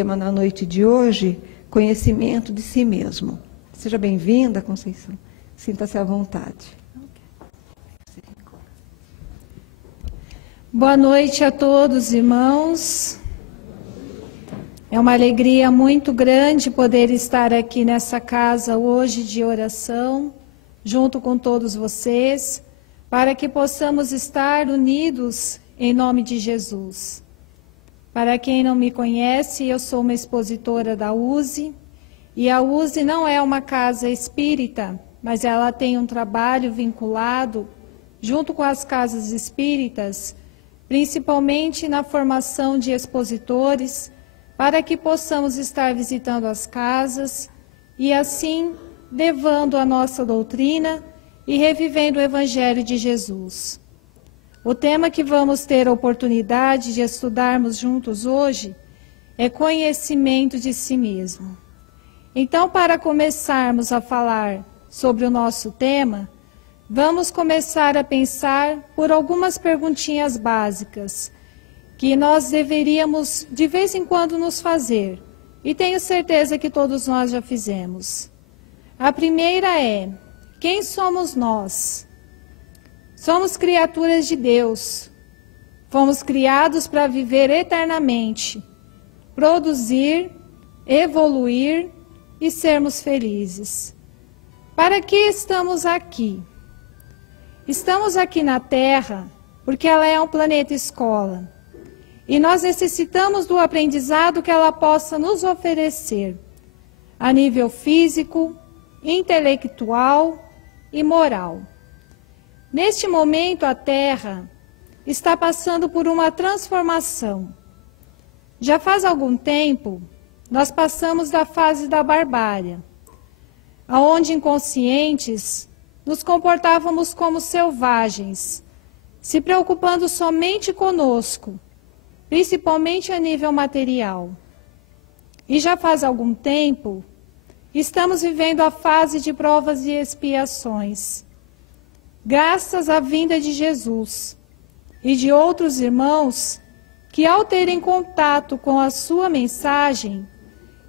tema na noite de hoje, conhecimento de si mesmo. Seja bem-vinda, Conceição. Sinta-se à vontade. Boa noite a todos, irmãos. É uma alegria muito grande poder estar aqui nessa casa hoje de oração, junto com todos vocês, para que possamos estar unidos em nome de Jesus. Para quem não me conhece, eu sou uma expositora da USE, e a USE não é uma casa espírita, mas ela tem um trabalho vinculado, junto com as casas espíritas, principalmente na formação de expositores, para que possamos estar visitando as casas e assim levando a nossa doutrina e revivendo o Evangelho de Jesus. O tema que vamos ter a oportunidade de estudarmos juntos hoje é conhecimento de si mesmo. Então, para começarmos a falar sobre o nosso tema, vamos começar a pensar por algumas perguntinhas básicas que nós deveríamos de vez em quando nos fazer, e tenho certeza que todos nós já fizemos. A primeira é: quem somos nós? Somos criaturas de Deus. Fomos criados para viver eternamente, produzir, evoluir e sermos felizes. Para que estamos aqui? Estamos aqui na Terra porque ela é um planeta escola. E nós necessitamos do aprendizado que ela possa nos oferecer, a nível físico, intelectual e moral. Neste momento, a Terra está passando por uma transformação. Já faz algum tempo, nós passamos da fase da barbárie, onde inconscientes nos comportávamos como selvagens, se preocupando somente conosco, principalmente a nível material. E já faz algum tempo, estamos vivendo a fase de provas e expiações. Graças à vinda de Jesus e de outros irmãos que, ao terem contato com a sua mensagem,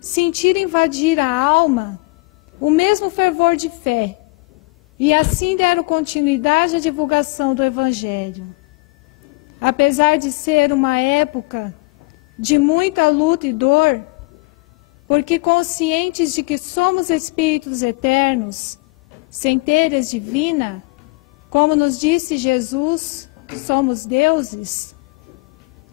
sentiram invadir a alma o mesmo fervor de fé e assim deram continuidade à divulgação do Evangelho. Apesar de ser uma época de muita luta e dor, porque conscientes de que somos espíritos eternos, centelhas divina, como nos disse Jesus, somos deuses,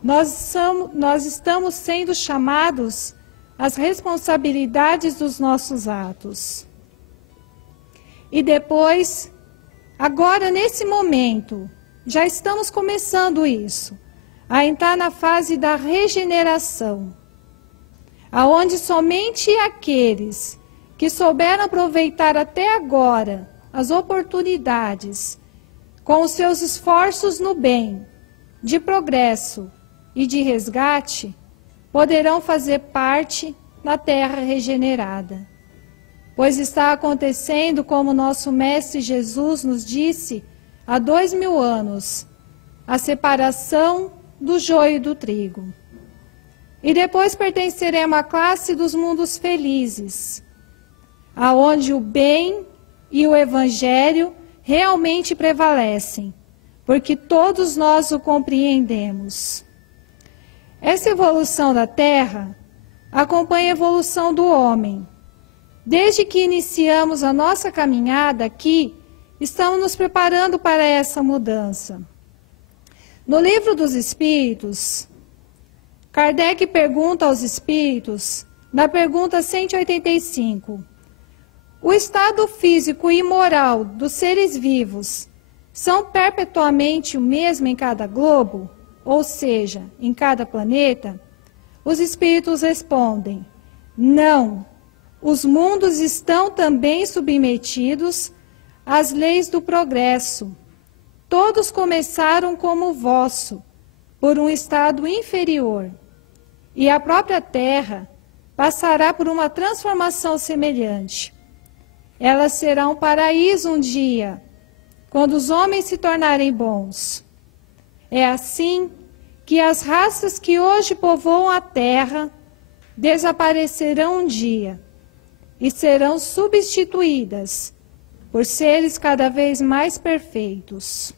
nós estamos sendo chamados às responsabilidades dos nossos atos. E depois, agora nesse momento, já estamos começando isso, a entrar na fase da regeneração, aonde somente aqueles que souberam aproveitar até agora as oportunidades, com os seus esforços no bem, de progresso e de resgate, poderão fazer parte da terra regenerada. Pois está acontecendo, como nosso Mestre Jesus nos disse, há 2000 anos, a separação do joio e do trigo. E depois pertenceremos à classe dos mundos felizes, aonde o bem e o Evangelho realmente prevalecem, porque todos nós o compreendemos. Essa evolução da Terra acompanha a evolução do homem. Desde que iniciamos a nossa caminhada aqui, estamos nos preparando para essa mudança. No Livro dos Espíritos, Kardec pergunta aos espíritos, na pergunta 185, o estado físico e moral dos seres vivos são perpetuamente o mesmo em cada globo, ou seja, em cada planeta? Os espíritos respondem, não, os mundos estão também submetidos às leis do progresso. Todos começaram como o vosso, por um estado inferior, e a própria Terra passará por uma transformação semelhante. Ela será um paraíso um dia, quando os homens se tornarem bons. É assim que as raças que hoje povoam a Terra desaparecerão um dia e serão substituídas por seres cada vez mais perfeitos.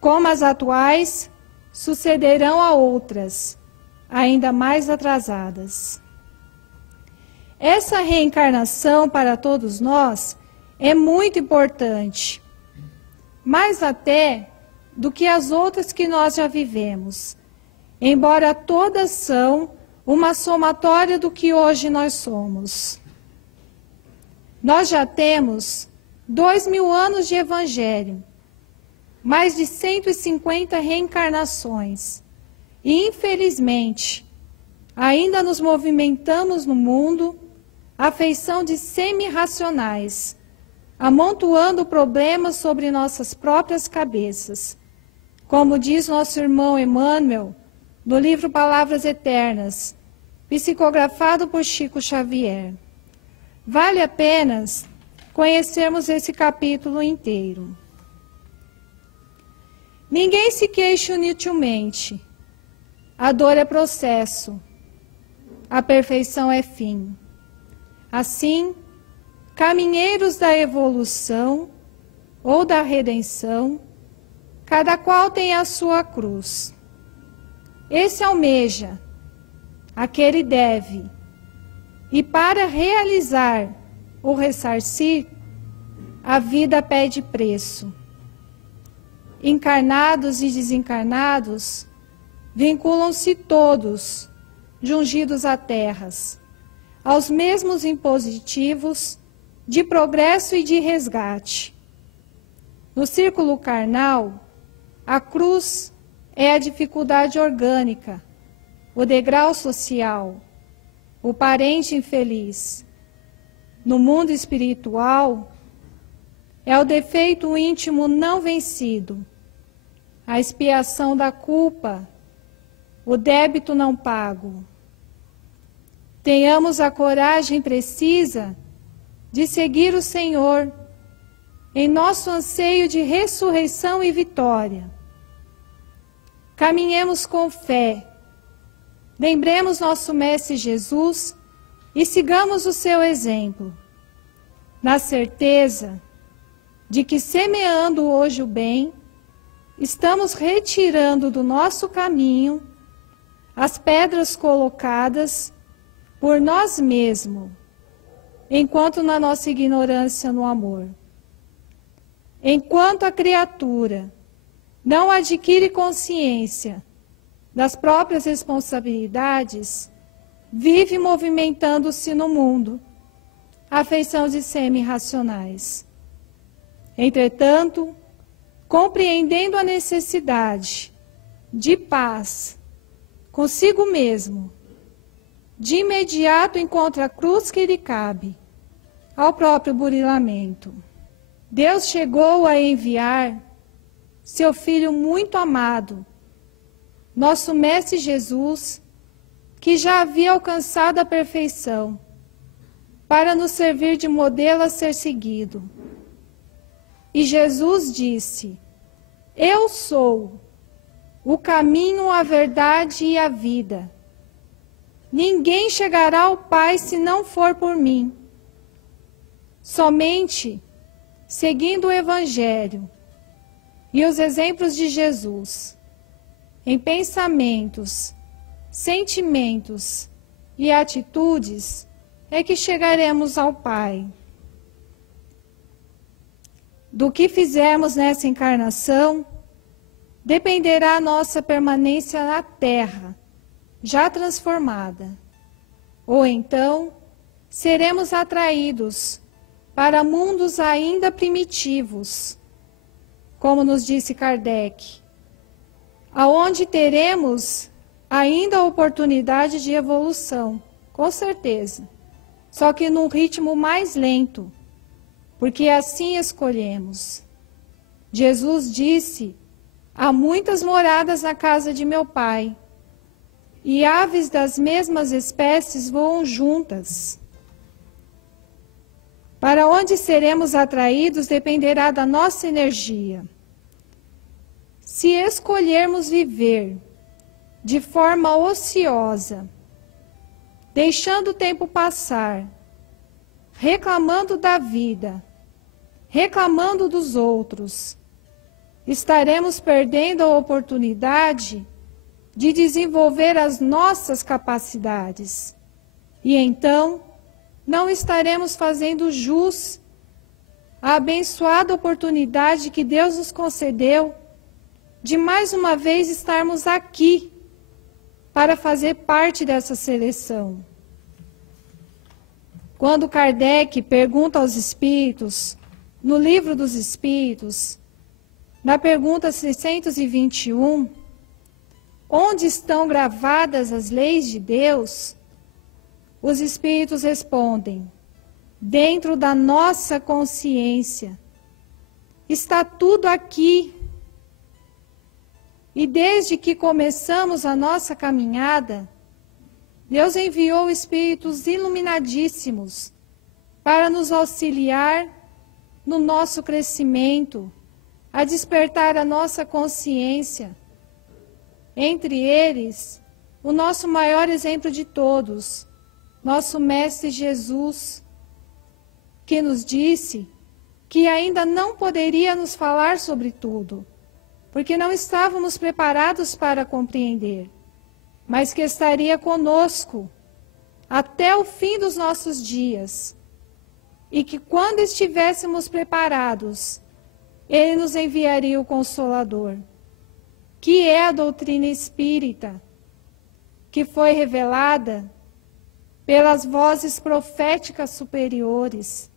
Como as atuais, sucederão a outras, ainda mais atrasadas. Essa reencarnação para todos nós é muito importante, mais até do que as outras que nós já vivemos, embora todas são uma somatória do que hoje nós somos. Nós já temos 2000 anos de Evangelho, mais de 150 reencarnações, e infelizmente ainda nos movimentamos no mundo à feição de semi-racionais, amontoando problemas sobre nossas próprias cabeças. Como diz nosso irmão Emmanuel, no livro Palavras Eternas, psicografado por Chico Xavier. Vale a pena conhecermos esse capítulo inteiro. Ninguém se queixa inutilmente. A dor é processo. A perfeição é fim. Assim, caminheiros da evolução ou da redenção, cada qual tem a sua cruz. Esse almeja, aquele deve, e para realizar ou ressarcir, a vida pede preço. Encarnados e desencarnados, vinculam-se todos, jungidos a terras, aos mesmos impositivos de progresso e de resgate. No círculo carnal, a cruz é a dificuldade orgânica, o degrau social, o parente infeliz. No mundo espiritual, é o defeito íntimo não vencido, a expiação da culpa, o débito não pago. Tenhamos a coragem precisa de seguir o Senhor em nosso anseio de ressurreição e vitória. Caminhemos com fé, lembremos nosso Mestre Jesus e sigamos o seu exemplo, na certeza de que, semeando hoje o bem, estamos retirando do nosso caminho as pedras colocadas por nós mesmos, enquanto na nossa ignorância no amor. Enquanto a criatura não adquire consciência das próprias responsabilidades, vive movimentando-se no mundo, à feição de semi-racionais. Entretanto, compreendendo a necessidade de paz consigo mesmo, de imediato encontra a cruz que lhe cabe, ao próprio burilamento. Deus chegou a enviar seu Filho muito amado, nosso Mestre Jesus, que já havia alcançado a perfeição, para nos servir de modelo a ser seguido. E Jesus disse: Eu sou o caminho, a verdade e a vida. Ninguém chegará ao Pai se não for por mim. Somente seguindo o Evangelho e os exemplos de Jesus, em pensamentos, sentimentos e atitudes, é que chegaremos ao Pai. Do que fizermos nessa encarnação, dependerá a nossa permanência na Terra, já transformada. Ou então, seremos atraídos para mundos ainda primitivos, como nos disse Kardec, aonde teremos ainda a oportunidade de evolução, com certeza, só que num ritmo mais lento, porque assim escolhemos. Jesus disse: há muitas moradas na casa de meu Pai, e aves das mesmas espécies voam juntas. Para onde seremos atraídos dependerá da nossa energia. Se escolhermos viver de forma ociosa, deixando o tempo passar, reclamando da vida, reclamando dos outros, estaremos perdendo a oportunidade de desenvolver as nossas capacidades. E então, não estaremos fazendo jus à abençoada oportunidade que Deus nos concedeu de mais uma vez estarmos aqui para fazer parte dessa seleção. Quando Kardec pergunta aos Espíritos, no Livro dos Espíritos, na pergunta 621, onde estão gravadas as leis de Deus, os Espíritos respondem, dentro da nossa consciência. Está tudo aqui. E desde que começamos a nossa caminhada, Deus enviou espíritos iluminadíssimos para nos auxiliar no nosso crescimento, a despertar a nossa consciência. Entre eles, o nosso maior exemplo de todos, nosso Mestre Jesus, que nos disse que ainda não poderia nos falar sobre tudo, porque não estávamos preparados para compreender, mas que estaria conosco até o fim dos nossos dias, e que quando estivéssemos preparados, Ele nos enviaria o Consolador, que é a doutrina espírita, que foi revelada pelas vozes proféticas superiores,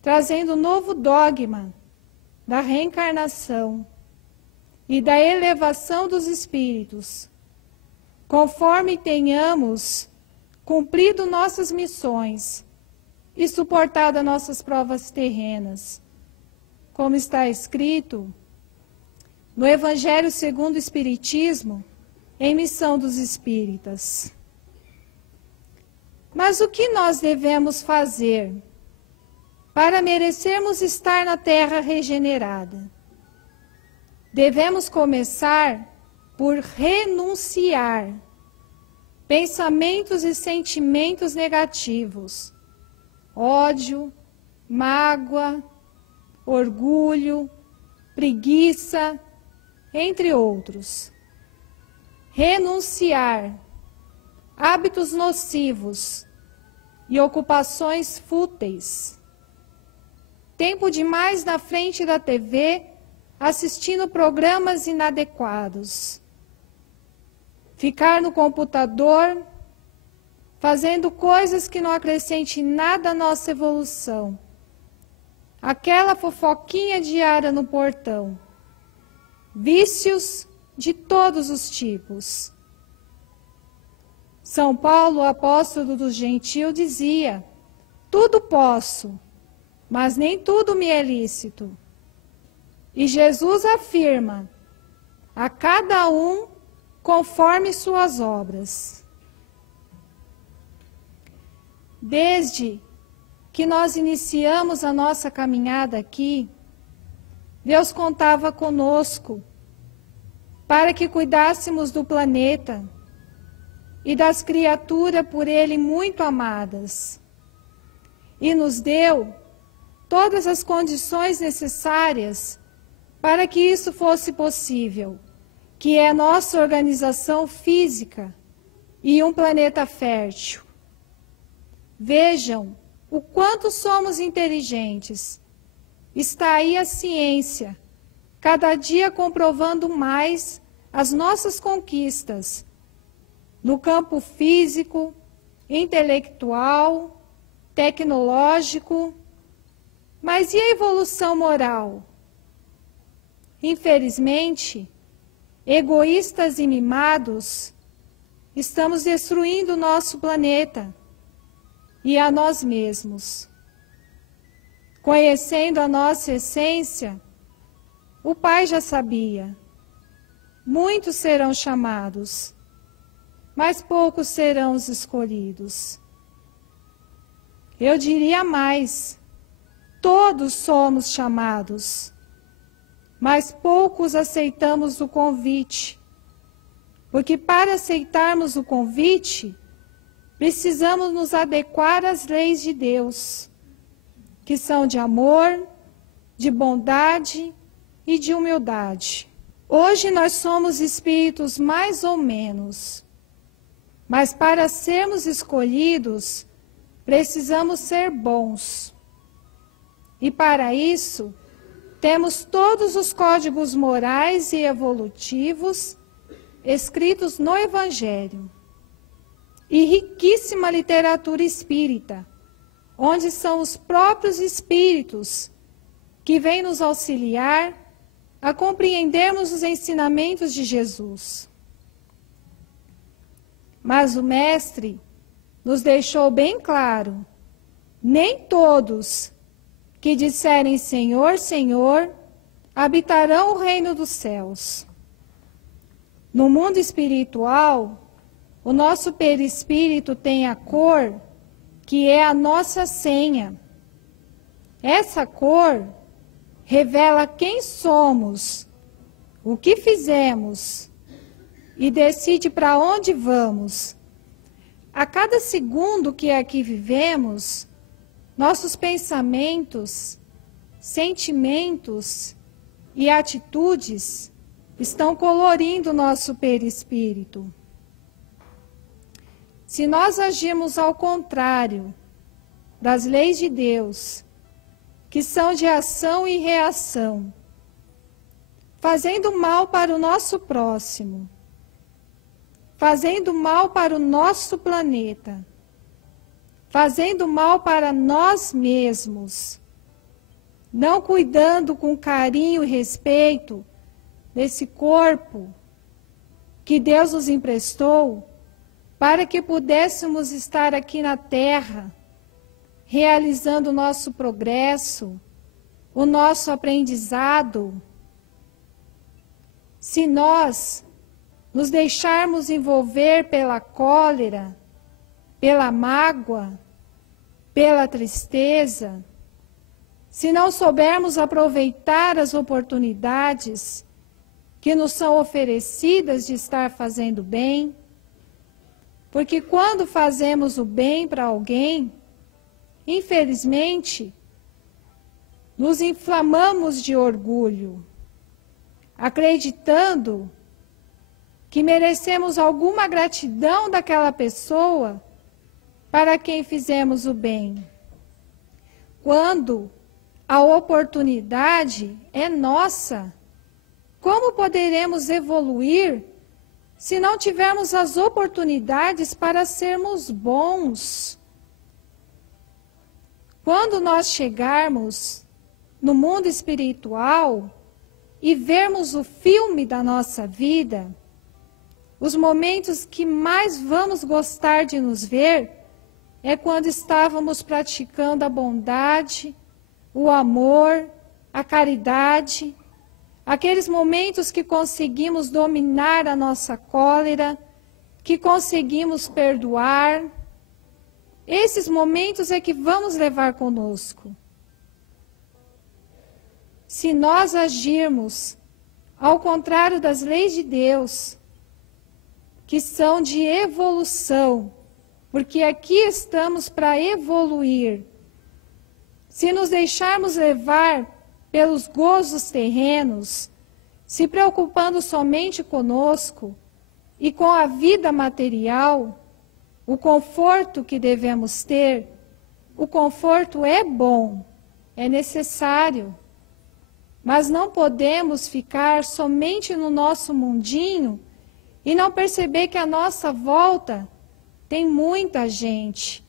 trazendo um novo dogma da reencarnação e da elevação dos espíritos, conforme tenhamos cumprido nossas missões e suportado nossas provas terrenas, como está escrito no Evangelho segundo o Espiritismo, em Missão dos Espíritas. Mas o que nós devemos fazer para merecermos estar na terra regenerada? Devemos começar por renunciar pensamentos e sentimentos negativos, ódio, mágoa, orgulho, preguiça, entre outros. Renunciar hábitos nocivos e ocupações fúteis. Tempo demais na frente da TV, assistindo programas inadequados. Ficar no computador, fazendo coisas que não acrescentem nada à nossa evolução. Aquela fofoquinha diária no portão. Vícios de todos os tipos. São Paulo, o apóstolo do gentil, dizia: tudo posso, mas nem tudo me é lícito. E Jesus afirma: a cada um conforme suas obras. Desde que nós iniciamos a nossa caminhada aqui, Deus contava conosco para que cuidássemos do planeta e das criaturas por Ele muito amadas. E nos deu todas as condições necessárias para que isso fosse possível, que é a nossa organização física e um planeta fértil. Vejam o quanto somos inteligentes. Está aí a ciência, cada dia comprovando mais as nossas conquistas no campo físico, intelectual, tecnológico. Mas e a evolução moral? Infelizmente, egoístas e mimados, estamos destruindo o nosso planeta e a nós mesmos. Conhecendo a nossa essência, o Pai já sabia. Muitos serão chamados, mas poucos serão os escolhidos. Eu diria mais, todos somos chamados, mas poucos aceitamos o convite, porque para aceitarmos o convite, precisamos nos adequar às leis de Deus, que são de amor, de bondade e de humildade. Hoje nós somos espíritos mais ou menos, mas para sermos escolhidos, precisamos ser bons. E para isso, temos todos os códigos morais e evolutivos escritos no Evangelho. E riquíssima literatura espírita, onde são os próprios espíritos que vêm nos auxiliar a compreendermos os ensinamentos de Jesus. Mas o Mestre nos deixou bem claro, nem todos que disserem Senhor, Senhor, habitarão o reino dos céus. No mundo espiritual, o nosso perispírito tem a cor que é a nossa senha. Essa cor revela quem somos, o que fizemos e decide para onde vamos. A cada segundo que aqui vivemos, nossos pensamentos, sentimentos e atitudes estão colorindo nosso perispírito. Se nós agirmos ao contrário das leis de Deus, que são de ação e reação, fazendo mal para o nosso próximo, fazendo mal para o nosso planeta, fazendo mal para nós mesmos, não cuidando com carinho e respeito desse corpo que Deus nos emprestou, para que pudéssemos estar aqui na Terra, realizando o nosso progresso, o nosso aprendizado. Se nós nos deixarmos envolver pela cólera, pela mágoa, pela tristeza, se não soubermos aproveitar as oportunidades que nos são oferecidas de estar fazendo bem, porque quando fazemos o bem para alguém, infelizmente, nos inflamamos de orgulho, acreditando que merecemos alguma gratidão daquela pessoa para quem fizemos o bem, quando a oportunidade é nossa. Como poderemos evoluir se não tivermos as oportunidades para sermos bons? Quando nós chegarmos no mundo espiritual e vermos o filme da nossa vida, os momentos que mais vamos gostar de nos ver é quando estávamos praticando a bondade, o amor, a caridade, aqueles momentos que conseguimos dominar a nossa cólera, que conseguimos perdoar. Esses momentos é que vamos levar conosco. Se nós agirmos ao contrário das leis de Deus, que são de evolução, porque aqui estamos para evoluir, se nos deixarmos levar pelos gozos terrenos, se preocupando somente conosco e com a vida material, o conforto que devemos ter, o conforto é bom, é necessário, mas não podemos ficar somente no nosso mundinho e não perceber que à nossa volta tem muita gente.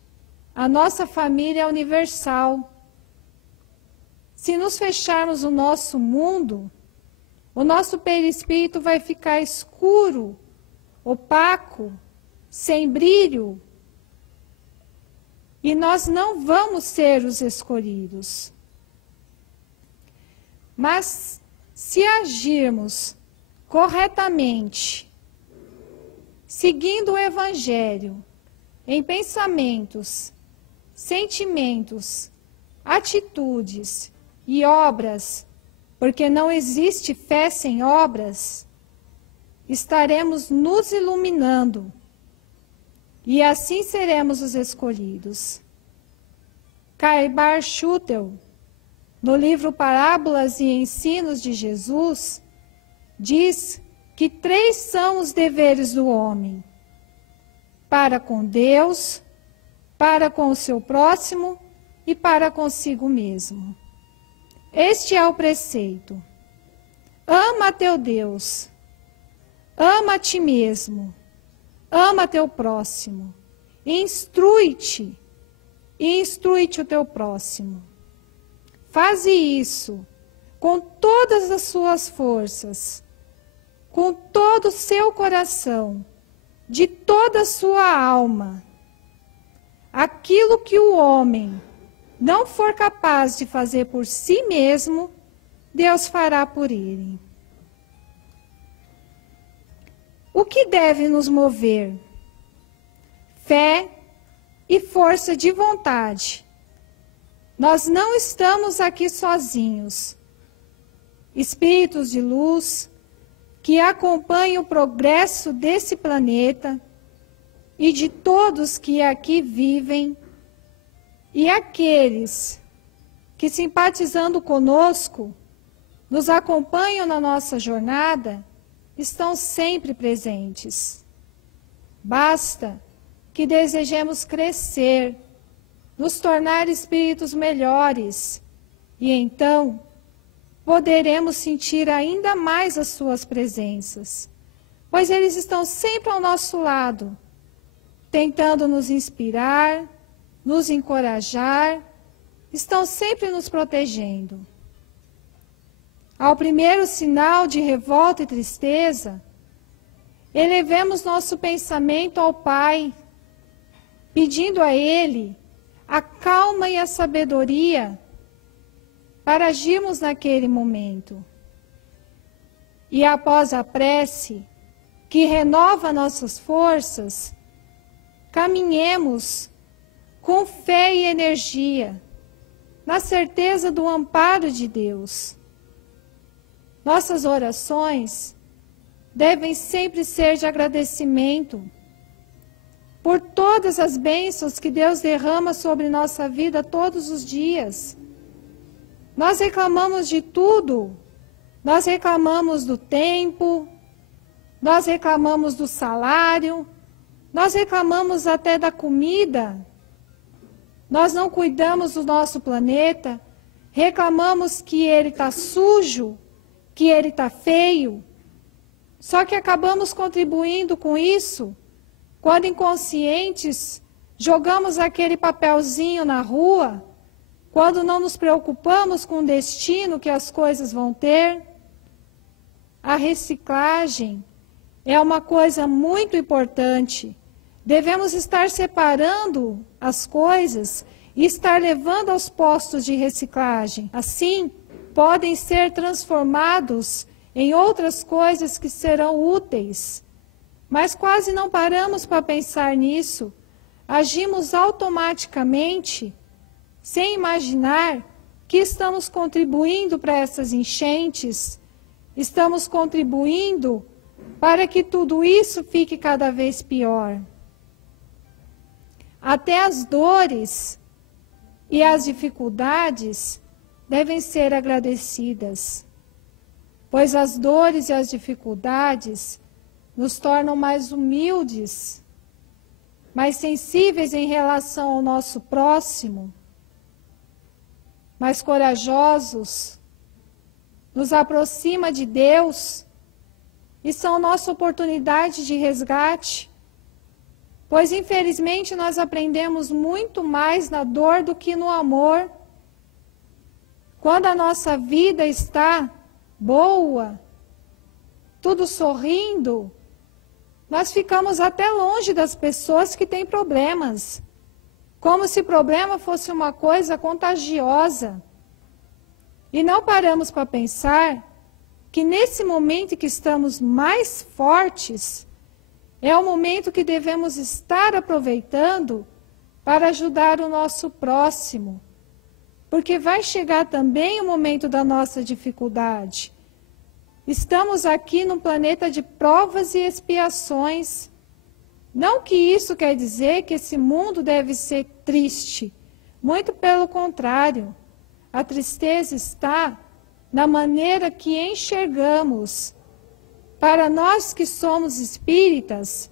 A nossa família é universal. Se nos fecharmos o nosso mundo, o nosso perispírito vai ficar escuro, opaco, sem brilho, e nós não vamos ser os escolhidos. Mas se agirmos corretamente, seguindo o Evangelho, em pensamentos, sentimentos, atitudes e obras, porque não existe fé sem obras, estaremos nos iluminando. e assim seremos os escolhidos. Caibar Schutel, no livro Parábolas e Ensinos de Jesus, diz que 3 são os deveres do homem: para com Deus, para com o seu próximo e para consigo mesmo. Este é o preceito: ama teu Deus, ama a ti mesmo, ama teu próximo, instrui-te e instrui-te o teu próximo. Faze isso com todas as suas forças, com todo o seu coração, de toda a sua alma. Aquilo que o homem não for capaz de fazer por si mesmo, Deus fará por ele. O que deve nos mover? Fé e força de vontade. Nós não estamos aqui sozinhos. Espíritos de luz que acompanham o progresso desse planeta e de todos que aqui vivem, e aqueles que, simpatizando conosco, nos acompanham na nossa jornada, estão sempre presentes. Basta que desejemos crescer, nos tornar espíritos melhores, e então poderemos sentir ainda mais as suas presenças, pois eles estão sempre ao nosso lado, tentando nos inspirar, nos encorajar, estão sempre nos protegendo. Ao primeiro sinal de revolta e tristeza, elevemos nosso pensamento ao Pai, pedindo a Ele a calma e a sabedoria para agirmos naquele momento. E após a prece, que renova nossas forças, caminhemos com fé e energia, na certeza do amparo de Deus. Nossas orações devem sempre ser de agradecimento por todas as bênçãos que Deus derrama sobre nossa vida todos os dias. Nós reclamamos de tudo. Nós reclamamos do tempo, nós reclamamos do salário, nós reclamamos até da comida. Nós não cuidamos do nosso planeta, reclamamos que ele está sujo, que ele está feio. Só que acabamos contribuindo com isso quando inconscientes jogamos aquele papelzinho na rua, quando não nos preocupamos com o destino que as coisas vão ter. A reciclagem é uma coisa muito importante. Devemos estar separando as coisas e estar levando aos postos de reciclagem. Assim, podem ser transformados em outras coisas que serão úteis. Mas quase não paramos para pensar nisso. Agimos automaticamente, sem imaginar que estamos contribuindo para essas enchentes, estamos contribuindo para que tudo isso fique cada vez pior. Até as dores e as dificuldades devem ser agradecidas, pois as dores e as dificuldades nos tornam mais humildes, mais sensíveis em relação ao nosso próximo, mais corajosos, nos aproxima de Deus e são nossa oportunidade de resgate, pois infelizmente nós aprendemos muito mais na dor do que no amor. Quando a nossa vida está boa, tudo sorrindo, nós ficamos até longe das pessoas que têm problemas, como se problema fosse uma coisa contagiosa. E não paramos para pensar que nesse momento que estamos mais fortes, é o momento que devemos estar aproveitando para ajudar o nosso próximo, porque vai chegar também o momento da nossa dificuldade. Estamos aqui num planeta de provas e expiações. Não que isso quer dizer que esse mundo deve ser triste. Muito pelo contrário. A tristeza está na maneira que enxergamos. Para nós que somos espíritas,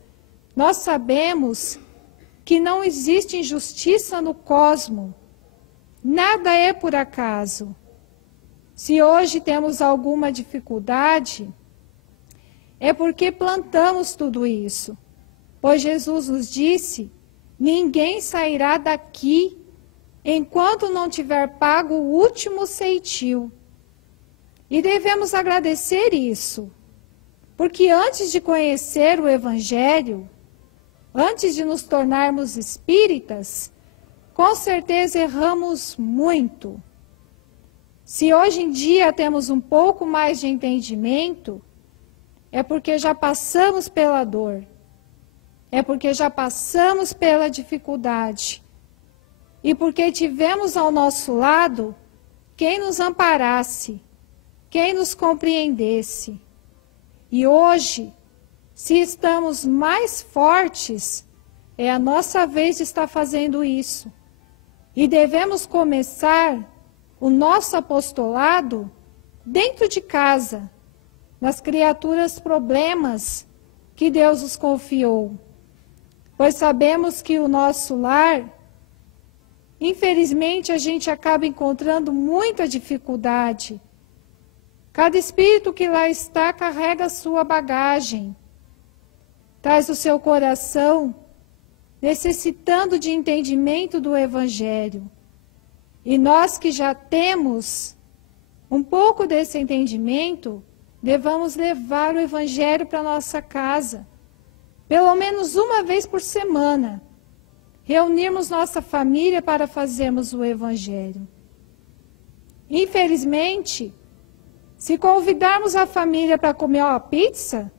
nós sabemos que não existe injustiça no cosmo. Nada é por acaso. Se hoje temos alguma dificuldade, é porque plantamos tudo isso. Pois Jesus nos disse, ninguém sairá daqui enquanto não tiver pago o último ceitil. E devemos agradecer isso, porque antes de conhecer o Evangelho, antes de nos tornarmos espíritas, com certeza erramos muito. Se hoje em dia temos um pouco mais de entendimento, é porque já passamos pela dor, é porque já passamos pela dificuldade, e porque tivemos ao nosso lado quem nos amparasse, quem nos compreendesse. E hoje, se estamos mais fortes, é a nossa vez de estar fazendo isso. E devemos começar o nosso apostolado dentro de casa, nas criaturas problemas que Deus nos confiou. Pois sabemos que o nosso lar, infelizmente, a gente acaba encontrando muita dificuldade. Cada espírito que lá está carrega a sua bagagem, traz o seu coração necessitando de entendimento do Evangelho. E nós que já temos um pouco desse entendimento, devamos levar o Evangelho para nossa casa, pelo menos uma vez por semana. Reunirmos nossa família para fazermos o Evangelho. Infelizmente, se convidarmos a família para comer uma pizza,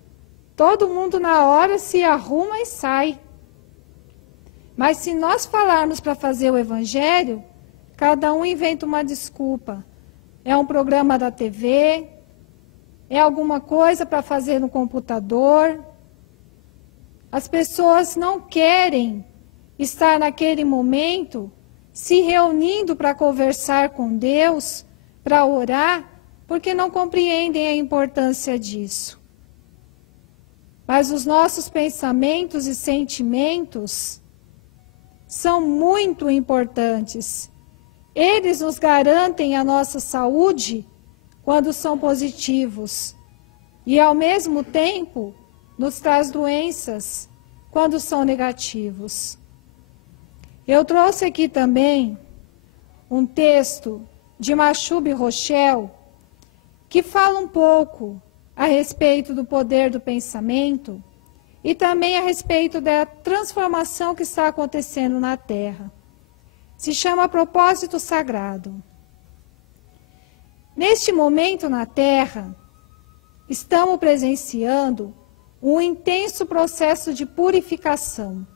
todo mundo na hora se arruma e sai. Mas se nós falarmos para fazer o Evangelho, cada um inventa uma desculpa. É um programa da TV, é alguma coisa para fazer no computador. As pessoas não querem estar naquele momento se reunindo para conversar com Deus, para orar, porque não compreendem a importância disso. Mas os nossos pensamentos e sentimentos são muito importantes. Eles nos garantem a nossa saúde quando são positivos e, ao mesmo tempo, nos traz doenças quando são negativos. Eu trouxe aqui também um texto de Machub Rochel, que fala um pouco a respeito do poder do pensamento e também a respeito da transformação que está acontecendo na Terra. Se chama Propósito Sagrado. Neste momento na Terra, estamos presenciando um intenso processo de purificação.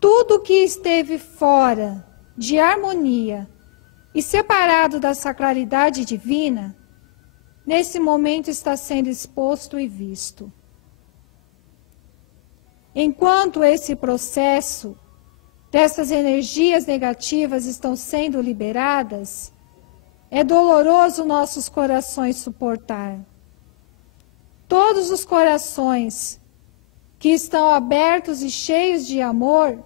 Tudo que esteve fora de harmonia e separado da sacralidade divina, nesse momento está sendo exposto e visto. Enquanto esse processo dessas energias negativas estão sendo liberadas, é doloroso nossos corações suportar. Todos os corações que estão abertos e cheios de amor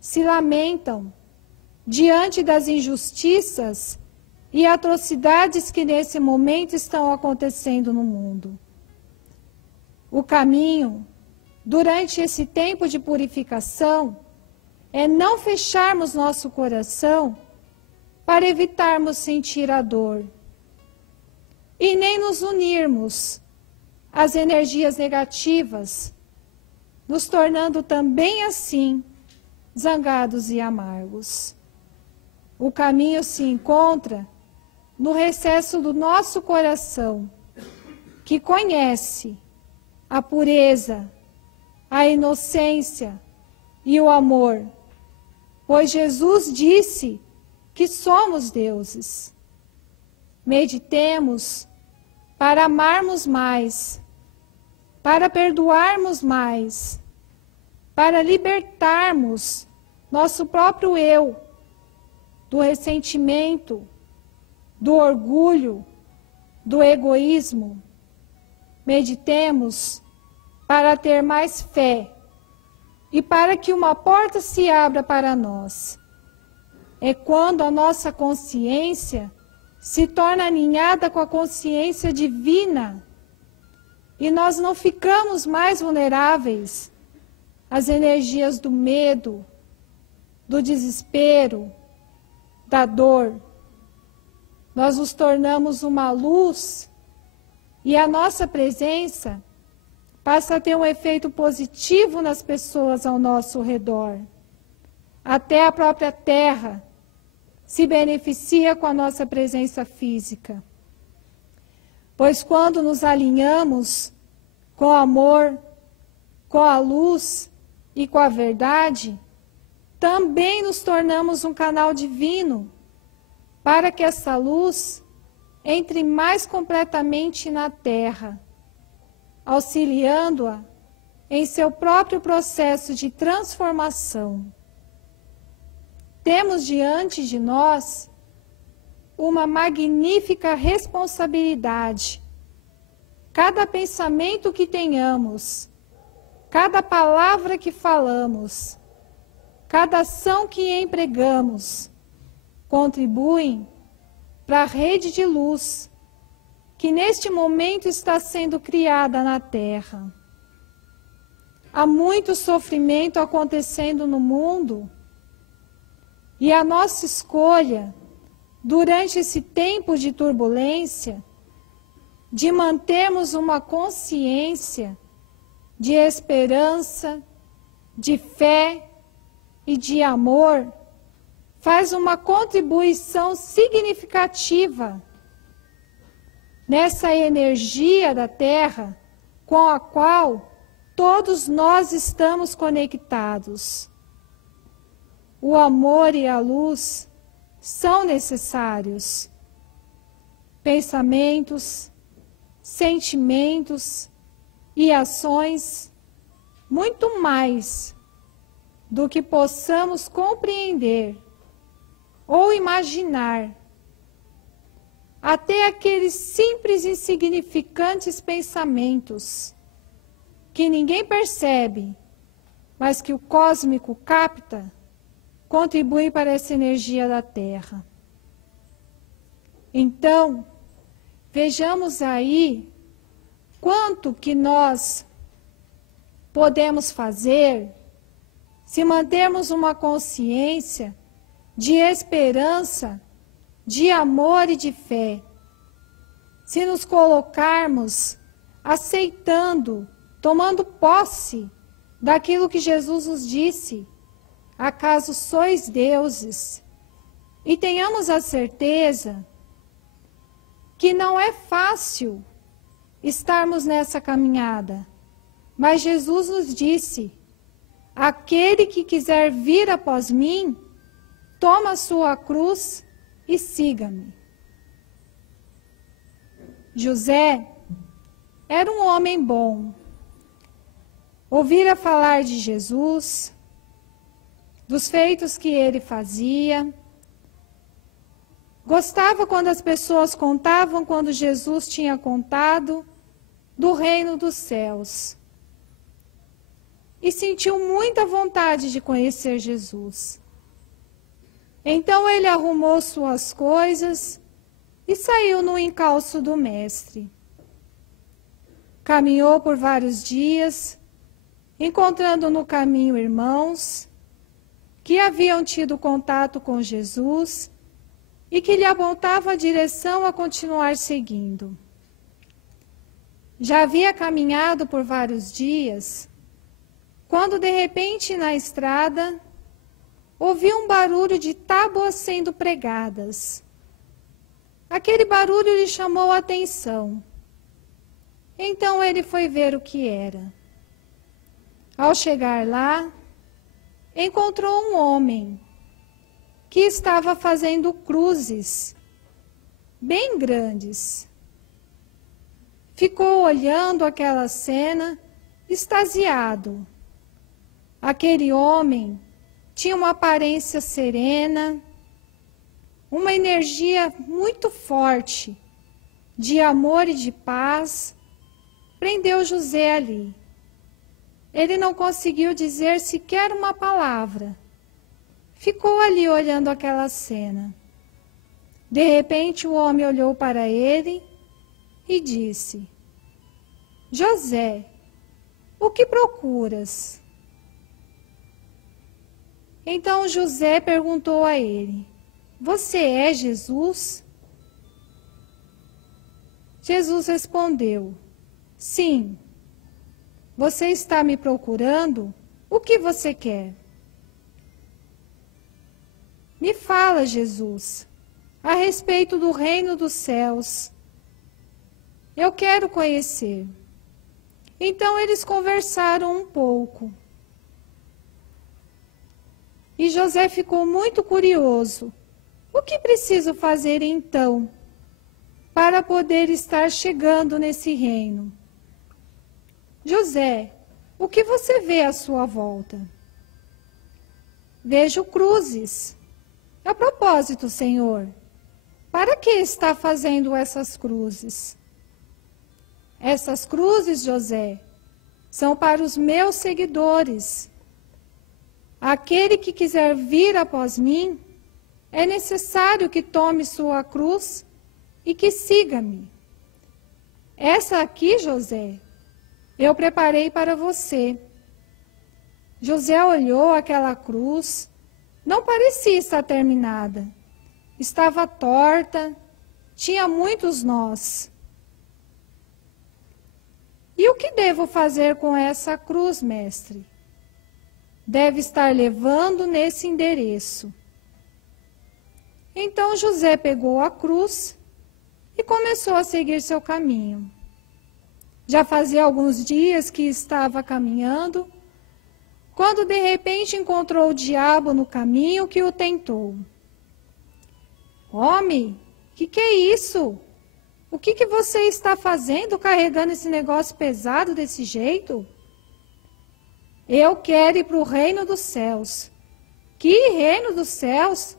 se lamentam diante das injustiças e atrocidades que nesse momento estão acontecendo no mundo. O caminho, durante esse tempo de purificação, é não fecharmos nosso coração para evitarmos sentir a dor e nem nos unirmos às energias negativas, nos tornando também assim zangados e amargos. O caminho se encontra no recesso do nosso coração, que conhece a pureza, a inocência e o amor, pois Jesus disse que somos deuses. Meditemos para amarmos mais, para perdoarmos mais, para libertarmos nosso próprio eu do ressentimento, do orgulho, do egoísmo. Meditemos para ter mais fé e para que uma porta se abra para nós. É quando a nossa consciência se torna alinhada com a consciência divina e nós não ficamos mais vulneráveis às energias do medo, do desespero, da dor. Nós nos tornamos uma luz e a nossa presença passa a ter um efeito positivo nas pessoas ao nosso redor. Até a própria terra se beneficia com a nossa presença física. Pois quando nos alinhamos com o amor, com a luz e com a verdade, também nos tornamos um canal divino para que essa luz entre mais completamente na terra, auxiliando-a em seu próprio processo de transformação. Temos diante de nós uma magnífica responsabilidade. Cada pensamento que tenhamos, cada palavra que falamos, cada ação que empregamos, contribuem para a rede de luz que neste momento está sendo criada na Terra. Há muito sofrimento acontecendo no mundo e a nossa escolha, durante esse tempo de turbulência, de mantermos uma consciência de esperança, de fé e de amor, faz uma contribuição significativa nessa energia da Terra com a qual todos nós estamos conectados. O amor e a luz são necessários. Pensamentos, sentimentos e ações, muito mais do que possamos compreender ou imaginar. Até aqueles simples e insignificantes pensamentos que ninguém percebe, mas que o cósmico capta, contribuem para essa energia da Terra. Então, vejamos aí quanto que nós podemos fazer se mantermos uma consciência de esperança, de amor e de fé. Se nos colocarmos aceitando, tomando posse daquilo que Jesus nos disse: acaso sois deuses? E tenhamos a certeza que não é fácil estarmos nessa caminhada, mas Jesus nos disse: aquele que quiser vir após mim, toma a sua cruz e siga-me. José era um homem bom. Ouvira falar de Jesus, dos feitos que ele fazia. Gostava quando as pessoas contavam, quando Jesus tinha contado, do reino dos céus. E sentiu muita vontade de conhecer Jesus. Então ele arrumou suas coisas e saiu no encalço do mestre. Caminhou por vários dias, encontrando no caminho irmãos que haviam tido contato com Jesus e que lhe apontavam a direção a continuar seguindo. Já havia caminhado por vários dias, quando de repente na estrada ouviu um barulho de tábuas sendo pregadas. Aquele barulho lhe chamou a atenção. Então ele foi ver o que era. Ao chegar lá, encontrou um homem que estava fazendo cruzes bem grandes. Ficou olhando aquela cena, extasiado. aquele homem tinha uma aparência serena, uma energia muito forte de amor e de paz, prendeu José ali. Ele não conseguiu dizer sequer uma palavra. Ficou ali olhando aquela cena. De repente, o homem olhou para ele e disse: José, o que procuras? Então José perguntou a ele: Você é Jesus? Jesus respondeu: Sim. Você está me procurando? O que você quer? Me fala, Jesus, a respeito do reino dos céus. Eu quero conhecer. Então eles conversaram um pouco. E José ficou muito curioso. O que preciso fazer então para poder estar chegando nesse reino? José, o que você vê à sua volta? Vejo cruzes. A propósito, Senhor, para que está fazendo essas cruzes? Essas cruzes, José, são para os meus seguidores. Aquele que quiser vir após mim, é necessário que tome sua cruz e que siga-me. Essa aqui, José, eu preparei para você. José olhou aquela cruz, não parecia estar terminada. Estava torta, tinha muitos nós. E o que devo fazer com essa cruz, mestre? Deve estar levando nesse endereço. Então José pegou a cruz e começou a seguir seu caminho. Já fazia alguns dias que estava caminhando, quando de repente encontrou o diabo no caminho que o tentou. Homem, que é isso? O que você está fazendo carregando esse negócio pesado desse jeito? Eu quero ir para o reino dos céus. Que reino dos céus?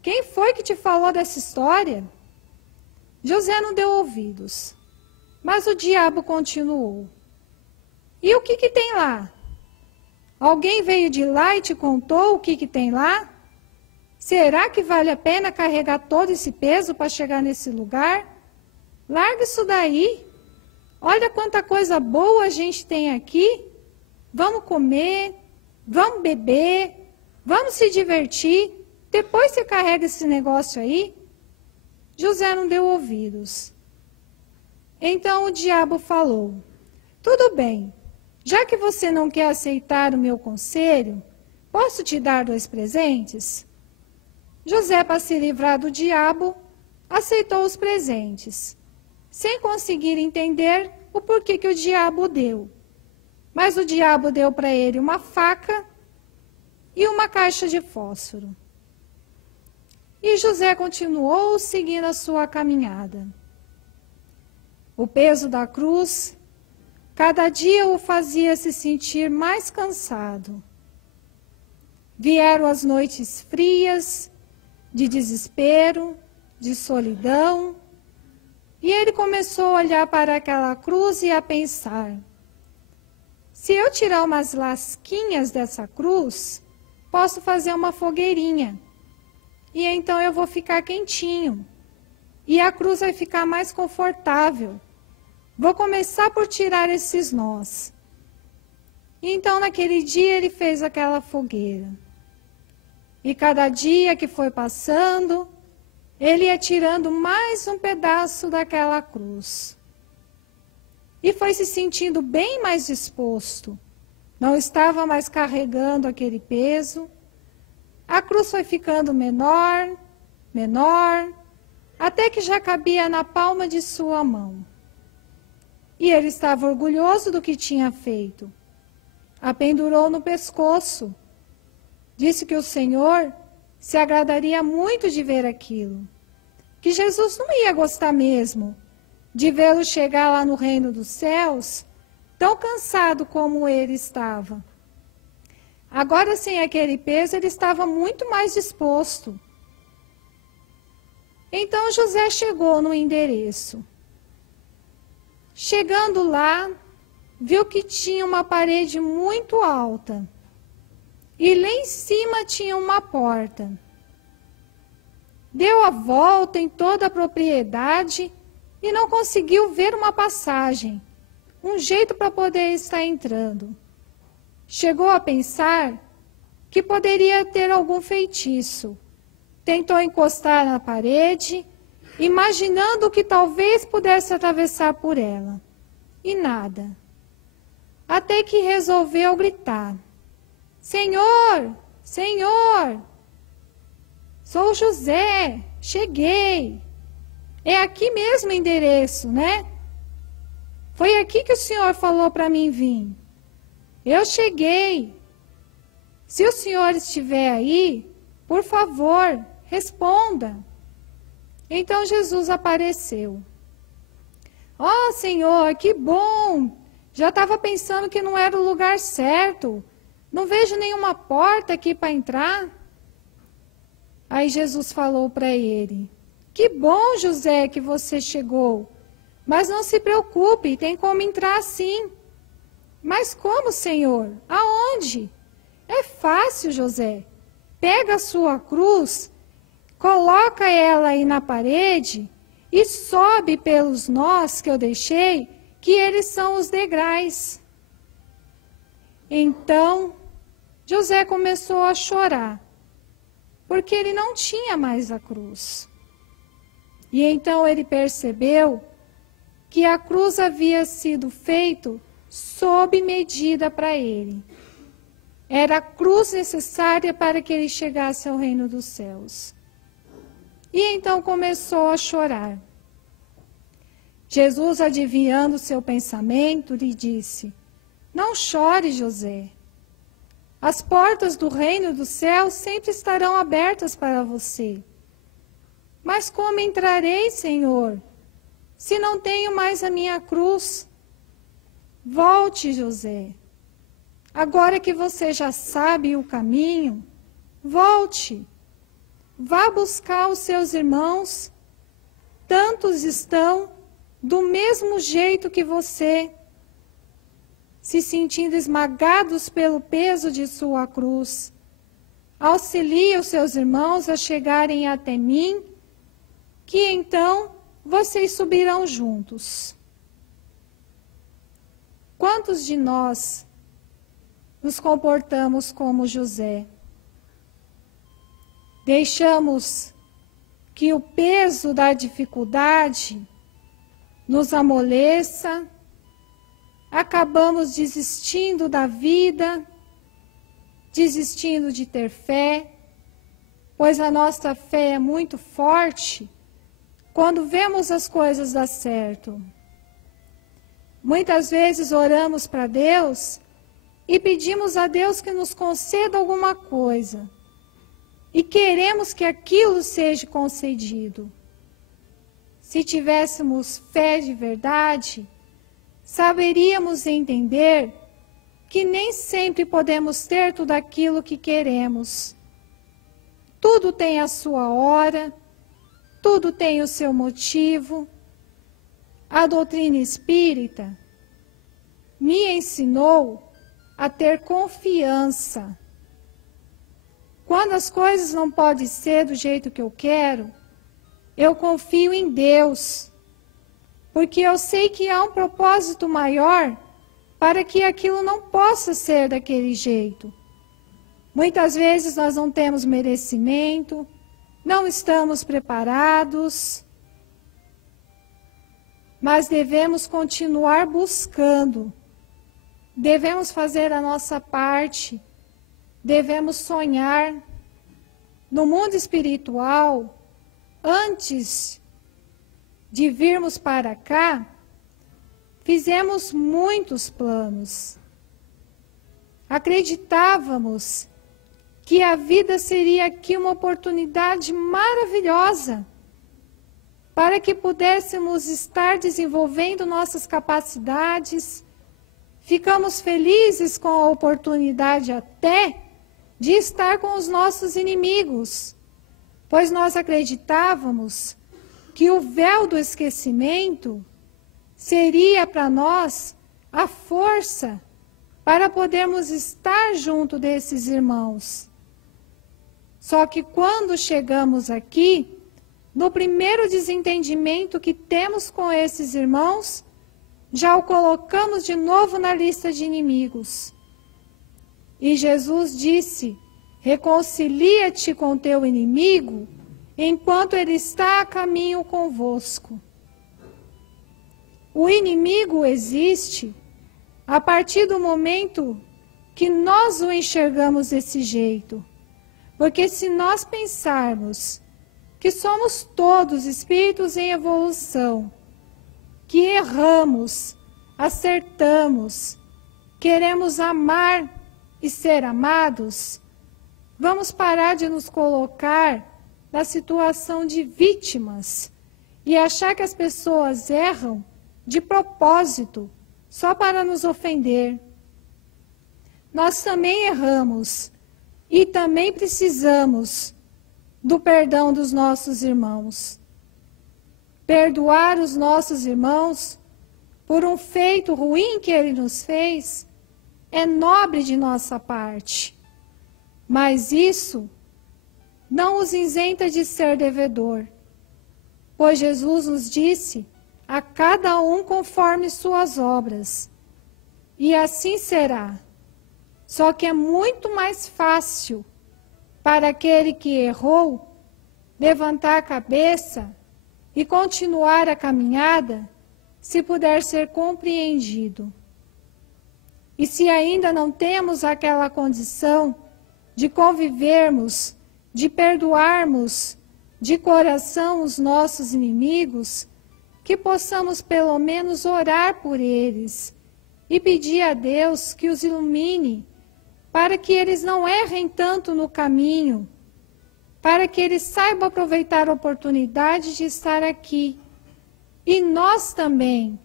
Quem foi que te falou dessa história? José não deu ouvidos, mas o diabo continuou. E o que tem lá? Alguém veio de lá e te contou o que tem lá? Será que vale a pena carregar todo esse peso para chegar nesse lugar? Larga isso daí. Olha quanta coisa boa a gente tem aqui. Vamos comer, vamos beber, vamos se divertir. Depois você carrega esse negócio aí. José não deu ouvidos. Então o diabo falou: Tudo bem, já que você não quer aceitar o meu conselho, posso te dar 2 presentes? José, para se livrar do diabo, aceitou os presentes, sem conseguir entender o porquê que o diabo deu. Mas o diabo deu para ele uma faca e uma caixa de fósforo. E José continuou seguindo a sua caminhada. O peso da cruz, cada dia o fazia se sentir mais cansado. Vieram as noites frias, de desespero, de solidão, e ele começou a olhar para aquela cruz e a pensar: se eu tirar umas lasquinhas dessa cruz, posso fazer uma fogueirinha. E então eu vou ficar quentinho. E a cruz vai ficar mais confortável. Vou começar por tirar esses nós. E então naquele dia ele fez aquela fogueira. E cada dia que foi passando, ele ia tirando mais um pedaço daquela cruz. E foi se sentindo bem mais disposto. Não estava mais carregando aquele peso. A cruz foi ficando menor, menor, até que já cabia na palma de sua mão. E ele estava orgulhoso do que tinha feito. A pendurou no pescoço. Disse que o Senhor se agradaria muito de ver aquilo. Que Jesus não ia gostar mesmo de vê-lo chegar lá no reino dos céus, tão cansado como ele estava. Agora, sem aquele peso, ele estava muito mais disposto. Então, José chegou no endereço. Chegando lá, viu que tinha uma parede muito alta. E lá em cima tinha uma porta. Deu a volta em toda a propriedade e não conseguiu ver uma passagem, um jeito para poder estar entrando. Chegou a pensar que poderia ter algum feitiço. Tentou encostar na parede, imaginando que talvez pudesse atravessar por ela. E nada. Até que resolveu gritar: Senhor, Senhor, sou José, cheguei. É aqui mesmo o endereço, né? Foi aqui que o senhor falou para mim vir. Eu cheguei. Se o senhor estiver aí, por favor, responda. Então Jesus apareceu. Ó, Senhor, que bom! Já estava pensando que não era o lugar certo. Não vejo nenhuma porta aqui para entrar. Aí Jesus falou para ele: Que bom, José, que você chegou. Mas não se preocupe, tem como entrar sim. Mas como, Senhor? Aonde? É fácil, José. Pega a sua cruz, coloca ela aí na parede e sobe pelos nós que eu deixei, que eles são os degraus. Então, José começou a chorar, porque ele não tinha mais a cruz. E então ele percebeu que a cruz havia sido feita sob medida para ele. Era a cruz necessária para que ele chegasse ao reino dos céus. E então começou a chorar. Jesus, adivinhando seu pensamento, lhe disse: Não chore, José. As portas do reino dos céus sempre estarão abertas para você. Mas como entrarei, Senhor, se não tenho mais a minha cruz? Volte, José. Agora que você já sabe o caminho, volte. Vá buscar os seus irmãos. Tantos estão do mesmo jeito que você, se sentindo esmagados pelo peso de sua cruz. Auxilie os seus irmãos a chegarem até mim, que então vocês subirão juntos. Quantos de nós nos comportamos como José? Deixamos que o peso da dificuldade nos amoleça, acabamos desistindo da vida, desistindo de ter fé, pois a nossa fé é muito forte quando vemos as coisas dar certo. Muitas vezes oramos para Deus e pedimos a Deus que nos conceda alguma coisa. E queremos que aquilo seja concedido. Se tivéssemos fé de verdade, saberíamos entender que nem sempre podemos ter tudo aquilo que queremos. Tudo tem a sua hora, tudo tem o seu motivo. A doutrina espírita me ensinou a ter confiança. Quando as coisas não podem ser do jeito que eu quero, eu confio em Deus, porque eu sei que há um propósito maior para que aquilo não possa ser daquele jeito. Muitas vezes nós não temos merecimento, não estamos preparados, mas devemos continuar buscando, devemos fazer a nossa parte, devemos sonhar. No mundo espiritual, antes de virmos para cá, fizemos muitos planos. Acreditávamos que a vida seria aqui uma oportunidade maravilhosa para que pudéssemos estar desenvolvendo nossas capacidades. Ficamos felizes com a oportunidade até de estar com os nossos inimigos, pois nós acreditávamos que o véu do esquecimento seria para nós a força para podermos estar junto desses irmãos. Só que quando chegamos aqui, no primeiro desentendimento que temos com esses irmãos, já o colocamos de novo na lista de inimigos. E Jesus disse: reconcilia-te com teu inimigo enquanto ele está a caminho convosco. O inimigo existe a partir do momento que nós o enxergamos desse jeito. Porque se nós pensarmos que somos todos espíritos em evolução, que erramos, acertamos, queremos amar e ser amados, vamos parar de nos colocar na situação de vítimas e achar que as pessoas erram de propósito, só para nos ofender. Nós também erramos e também precisamos do perdão dos nossos irmãos. Perdoar os nossos irmãos por um feito ruim que ele nos fez é nobre de nossa parte, mas isso não os isenta de ser devedor, pois Jesus nos disse: a cada um conforme suas obras, e assim será. Só que é muito mais fácil para aquele que errou levantar a cabeça e continuar a caminhada, se puder ser compreendido. E se ainda não temos aquela condição de convivermos, de perdoarmos de coração os nossos inimigos, que possamos pelo menos orar por eles e pedir a Deus que os ilumine, para que eles não errem tanto no caminho, para que eles saibam aproveitar a oportunidade de estar aqui. E nós também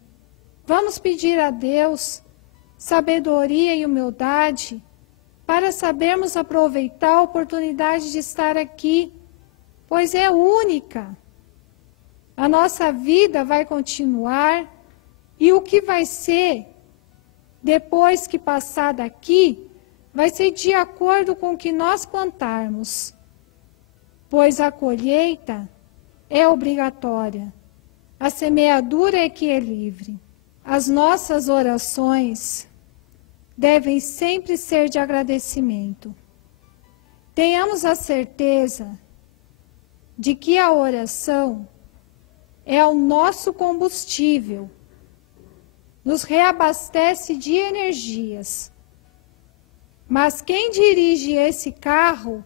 vamos pedir a Deus sabedoria e humildade para sabermos aproveitar a oportunidade de estar aqui, pois é única. A nossa vida vai continuar e o que vai ser depois que passar daqui vai ser de acordo com o que nós plantarmos, pois a colheita é obrigatória, a semeadura é que é livre. As nossas orações devem sempre ser de agradecimento. Tenhamos a certeza de que a oração é o nosso combustível, nos reabastece de energias. Mas quem dirige esse carro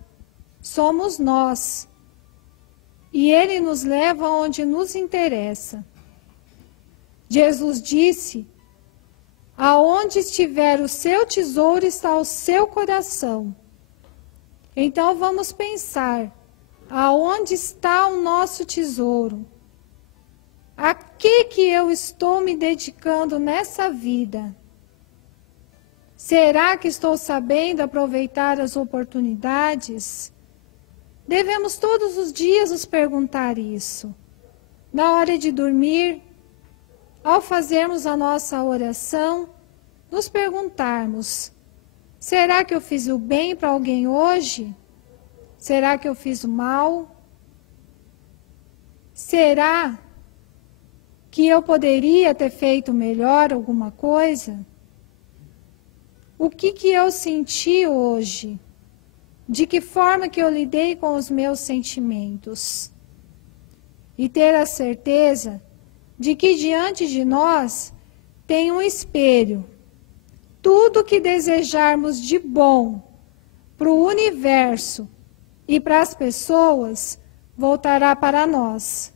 somos nós, e ele nos leva onde nos interessa. Jesus disse: aonde estiver o seu tesouro está o seu coração. Então vamos pensar, aonde está o nosso tesouro? A que eu estou me dedicando nessa vida? Será que estou sabendo aproveitar as oportunidades? Devemos todos os dias nos perguntar isso. Na hora de dormir, ao fazermos a nossa oração, nos perguntarmos: será que eu fiz o bem para alguém hoje? Será que eu fiz o mal? Será que eu poderia ter feito melhor alguma coisa? O que eu senti hoje? De que forma que eu lidei com os meus sentimentos? E ter a certeza de que diante de nós tem um espelho. Tudo que desejarmos de bom para o universo e para as pessoas voltará para nós.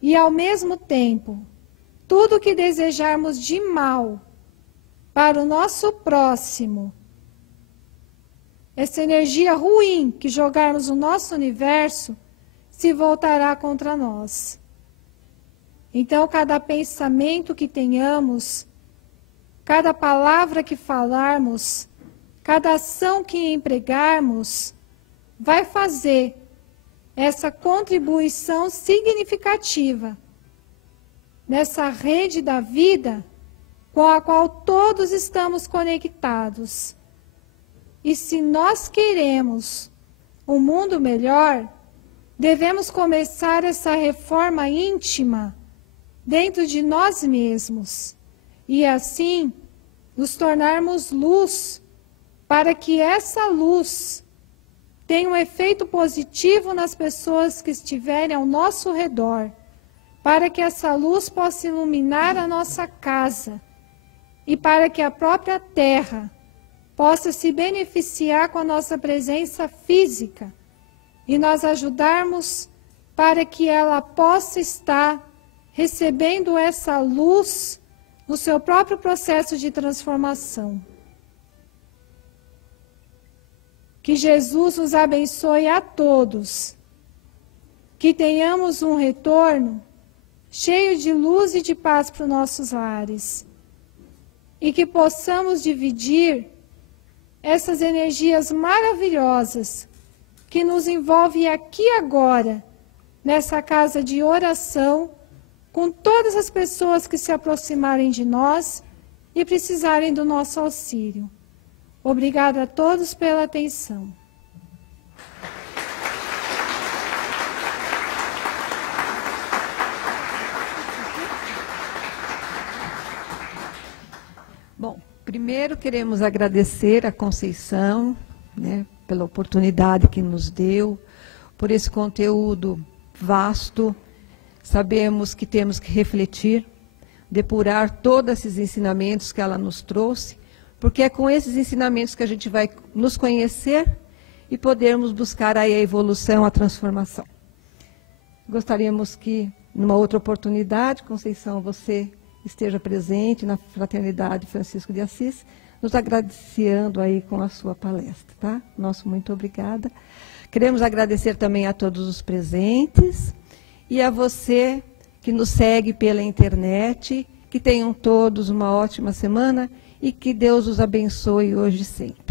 E ao mesmo tempo, tudo que desejarmos de mal para o nosso próximo, essa energia ruim que jogarmos no nosso universo, se voltará contra nós. Então, cada pensamento que tenhamos, cada palavra que falarmos, cada ação que empregarmos vai fazer essa contribuição significativa nessa rede da vida com a qual todos estamos conectados. E se nós queremos um mundo melhor, devemos começar essa reforma íntima dentro de nós mesmos e assim nos tornarmos luz, para que essa luz tenha um efeito positivo nas pessoas que estiverem ao nosso redor, para que essa luz possa iluminar a nossa casa e para que a própria terra possa se beneficiar com a nossa presença física e nós ajudarmos para que ela possa estar recebendo essa luz no seu próprio processo de transformação. Que Jesus nos abençoe a todos, que tenhamos um retorno cheio de luz e de paz para os nossos lares e que possamos dividir essas energias maravilhosas que nos envolvem aqui e agora, nessa casa de oração, com todas as pessoas que se aproximarem de nós e precisarem do nosso auxílio. Obrigada a todos pela atenção. Bom, primeiro queremos agradecer a Conceição, né, pela oportunidade que nos deu, por esse conteúdo vasto. Sabemos que temos que refletir, depurar todos esses ensinamentos que ela nos trouxe, porque é com esses ensinamentos que a gente vai nos conhecer e podermos buscar aí a evolução, a transformação. Gostaríamos que, numa outra oportunidade, Conceição, você esteja presente na Fraternidade Francisco de Assis, nos agradecendo aí com a sua palestra, tá? Nosso muito obrigada. Queremos agradecer também a todos os presentes e a você que nos segue pela internet. Que tenham todos uma ótima semana e que Deus os abençoe hoje e sempre.